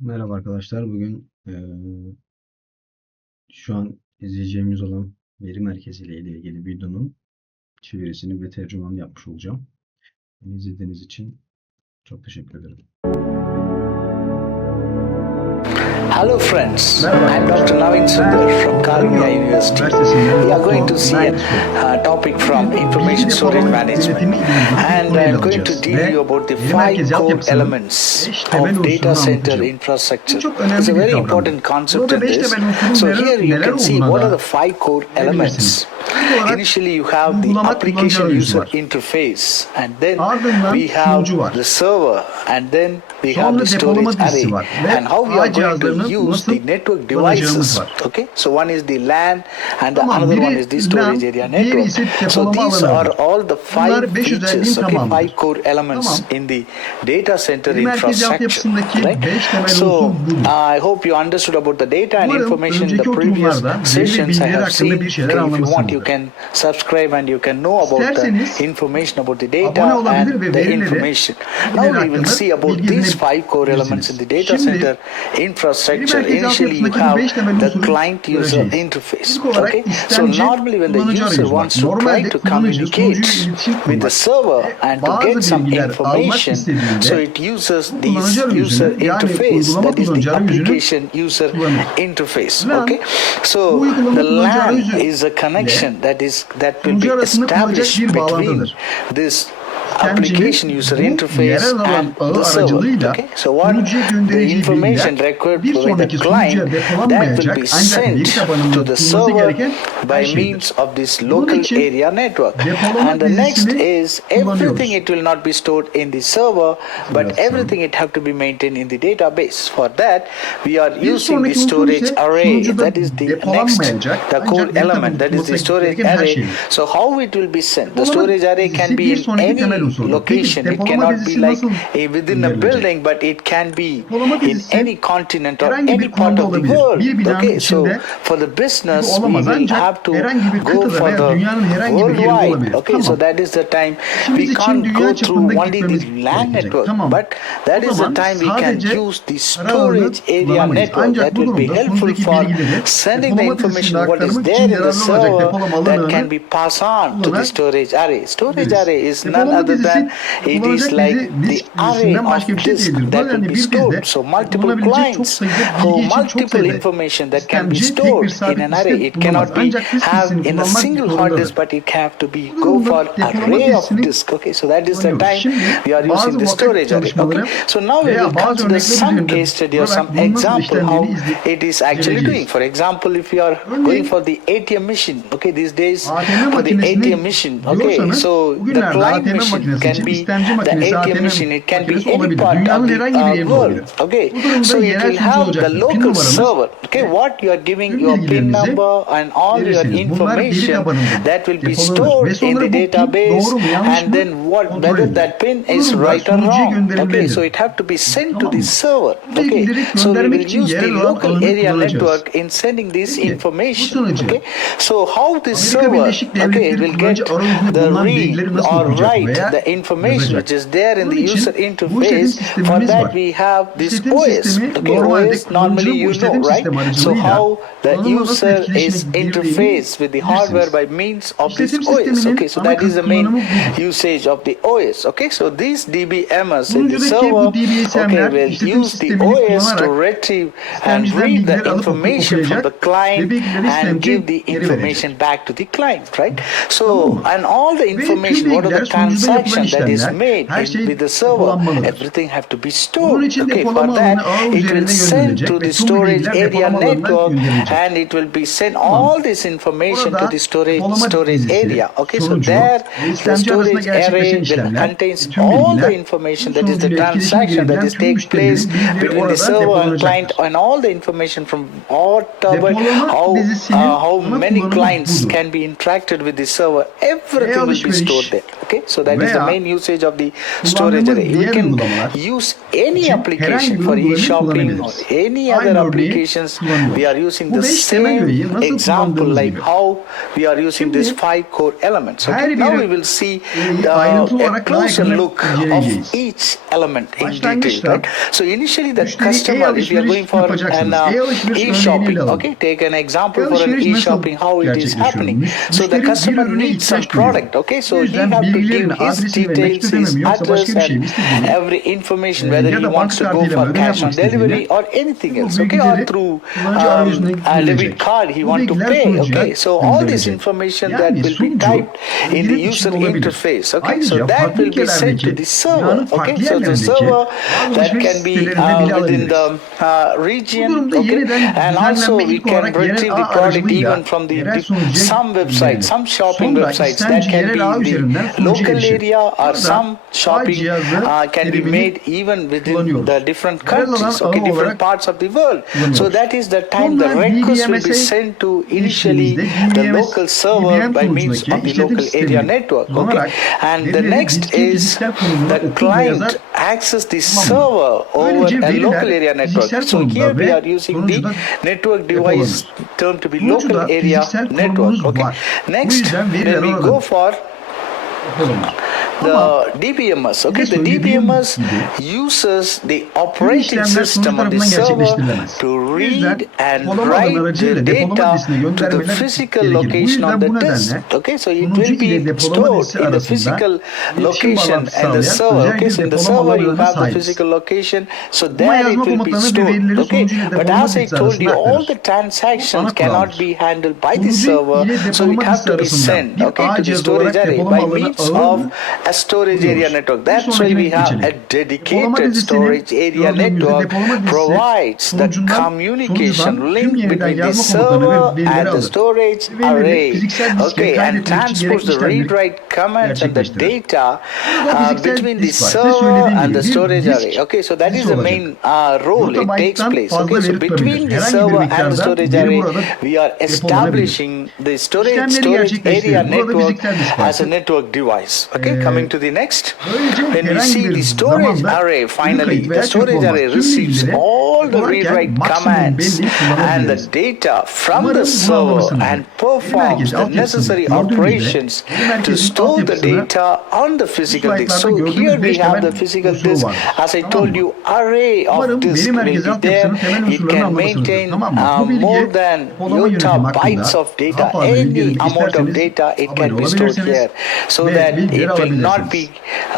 Merhaba arkadaşlar. Bugün şu an izleyeceğimiz olan veri merkezi ile ilgili videonun çevirisini ve tercümanını yapmış olacağım. Beni izlediğiniz için çok teşekkür ederim. Hello friends, I'm Dr. Navin Sundar from Karunya University. We are going to see a topic from information storage management, and I'm going to tell you about the 5 core elements of data center infrastructure. It's a very important concept in this. So here you can see what are the 5 core elements. Initially you have the application user interface, and then we have the server, and then we have the storage array, and how we are going to use the network devices. Okay, so one is the LAN and the another one is the storage area network. So these are all the 5 features, okay, 5 core elements in the data center infrastructure, right? So I hope you understood about the data and information in the previous sessions I have seen. Okay, if you want you can subscribe and you can know about the information about the data and the information. Now we will see about these 5 core elements in the data center infrastructure. Initially you have the client user interface. Okay, so normally when the user wants to try to communicate with the server and to get some information, so it uses this user interface, that is the application user interface. Okay, so the LAN is a connection that will be established between this application user interface and the server. Okay, so what the information required by the client, that will be sent to the server by means of this local area network. And the next is everything, it will not be stored in the server, but everything it have to be maintained in the database. For that we are using the storage array. That is the next, the core element, that is the storage array. So how it will be sent? The storage array can be in any location. It cannot be like within a building, but it can be in any continent or any part of the world. Okay, so for the business we will have to go for the worldwide. Okay, so that is the time we can't go through only the LAN network, but that is the time we can use the storage area network. That will be helpful for sending the information what is there in the server that can be passed on to the storage array. Storage array is none other than, it is like the array of disk that will be stored. So multiple clients or multiple information that can be stored in an array. It cannot be have in a single hard disk, but it have to be go for array of disk. Okay, so that is the time we are using the storage array. Okay, so now we will consider some case study or some example how it is actually doing. For example, if you are going for the ATM machine, okay, these days for the ATM machine, okay, so the client machine can be the ATM machine, it can be any part of the world. Okay, so it will have the local server. Okay, what you are giving your PIN number and all your information that will be stored in the database, and then whether that PIN is right or wrong. Okay, so it have to be sent to the server. Okay, so we will use the local area network in sending this information. Okay, so how this server, okay, will get the read or write the information which is there in the user interface. For that we have this OS. Okay, OS normally you know, right? So how the user is interfaced with the hardware by means of this OS. Okay, so that is the main usage of the OS. Okay, so these DBMS in the server, okay, will use the OS to retrieve and read the information from the client and give the information back to the client, right? So, and all the information, what are the transactions that is made with the server, everything have to be stored. Okay, for that it will send to the storage area network, and it will be send all this information to the storage area. Okay, so there the storage array will contains all the information, that is the transaction that is take place between the server and client, and all the information from how many clients can be interacted with the server, everything will be stored there. Okay, so that is the Veya main usage of the storage array. You diğer can uygulamalar use any için application herhangi bir for uygulamayı e-shopping or kullanabiliriz. any other Aynı örneği applications. We kullanıyoruz. are using Bu the 5 temel same öğeyi nasıl example kullandığımız like gibi. how we are using these Şimdi 5 core elements. her Okay, now we bir will see ayrıntılı a olarak daha closer yakından look of inceleyeceğiz. each element in detail. Başlangıçta Right? So initially the müşteri customer, if you are going e-alışveriş for an yapacaksınız. E-alışveriş örneğini ele e-shopping, alalım. okay, take an example for an E-alışveriş nasıl e-shopping, how it is gerçekleşiyor? happening. So the Müşteri bir customer ürüne needs some ihtiyaç duyuyor. product, okay, Bu so he yüzden have to give bilgilerini, his adresini ve details, nakit ödeme his mi yoksa başka address bir şey and mi istediğini every information, whether ya he da wants banka to go kartıyla mı for ödeme cash yapmak on delivery istediğini or anything bu else, okay, or bilgileri through kullanıcı arayüzüne a debit girilecek. card he Bu want to bilgiler pay, sunucuya okay, so all this gönderilecek. information that Yani will be sunucu typed in the bilginin user içinde olabilir. interface, okay, so Ayrıca that farklı will be sent to ülkelerdeki the server, dünyanın okay, farklı so the yerlerindeki server bazı that alışveriş can be sitelerinde bile within the alabiliriz. Bu region, durumda okay, yeniden and also düzenlenme we ilk can olarak yerel retrieve ağ the product aracılığıyla even from the yerel sunucuya some websites, some shopping sonra websites that istemci can be yerel ağ in the üzerinden sunucuya local erişir. area or Burada some ağ shopping cihazı can be terimini made even within kullanıyoruz. the different Yerel alan countries, ağı okay, different olarak parts of the world. So kullanıyoruz. that is the time the Sonra request will be DBMS'e sent to initially eriştiğimizde the local server by means sunucudaki of the işletim local area sistemini network, okay, kullanarak and the verileri next diskin is fiziksel konumuna the okur ve yazar client access the kullanmalı. server over Böylece a local veriler area network. fiziksel So here konumda we ve are using the sunucuda network depolanır. device term to be local Sunucuda area fiziksel network, konumunuz okay. var. Bu Next, yüzden veriler then we orada go for depolanır. the Ama DBMS, okay, size the söylediğim DBMS gibi uses the tüm operating işlemler sunucu system on the tarafından server gerçekleştirilemez. to Bu read yüzden and depolama alanı write aracıyla the depolama data listesine to the göndermeler physical gerekir. Bu location on yüzden bu the disk. nedenle Okay, so it sunucu will ile be depolama stored listesi in the arasında physical iletişim location bağlantısı and the sağlayan server. özel Okay, bir so in the depolama server you alanlarına have the sahibiz. physical location, so Okuma there yazma it will be komutlarını ve stored. verileri Okay, sunucu ile but depolama as I listesi told you, arasında all aktarır. the transactions Ana cannot kuraldır. be handled by the Sunucu server, ile so it depolama have listesi to be arasında sent, bir okay, ağ to the cihazı storage olarak array depolama by alanı means of ağını a storage area kuruyoruz. network. Bir That's why sonrakine we have a geçelim. Depolama dedicated dizisini storage area gördüğümüzde network depolama dizisi provides the sonucundan communication link tüm yeniden between the yazma komutlarını server ve verileri and the alır. storage Verileri array. fiziksel diske Okay, and kaydetmek için transports gerekli the işlemleri read-write commands and the gerçekleştirir. data Burada fiziksel between the disk var. Size server söylediğim and gibi the bir storage disk array. Okay, so that is dizisi the olacak. main role it takes Yottabyte'dan place. fazla Okay, so veri between tutabilir. the Herhangi bir server and the miktarda storage veri array, burada we are depolanabilir. establishing the storage İşlemleri area gerçekleştirir. Burada network fiziksel disk var. as a network device. Okay, coming to the next. Böylece When we herhangi see bir the storage zamanda array, ürün finally, kayıt the veya çöp storage olmaz. array Tüm receives bilgileri all the depolarken read-write maksimum commands belleği and the kullanabiliriz. data from the Umarım bunu server anlamışsınızdır. and Veri performs merkezi the altyapısını necessary gördüğümüzde operations veri to merkezinin store the altyapısını data on the bu physical disk. slaytlarda So gördüğümüz here 5 we have temel the physical unsuru disk. vardır. As I Tamam told mı? you, array of Umarım disk veri will merkezi be there. altyapısının temel It unsurlarını can anlamışsınızdır. maintain Tamam mı? Bu bilgi more than depolama yönetimi bytes hakkında of daha data. fazla bilgi Any edinmek amount of isterseniz data it abone can be stored olabilirsiniz here, so ve that bilgileri it will not be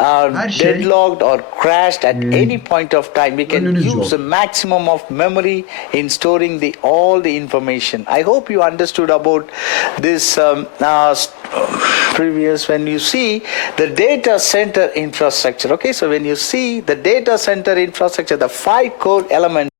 alabilirsiniz. Her şey deadlocked or crashed at any point of time. We can önünüzce use the olur. maximum of memory in storing all the information. I hope you understood about this previous when you see the data center infrastructure. Okay, so when you see the data center infrastructure, the 5 core elements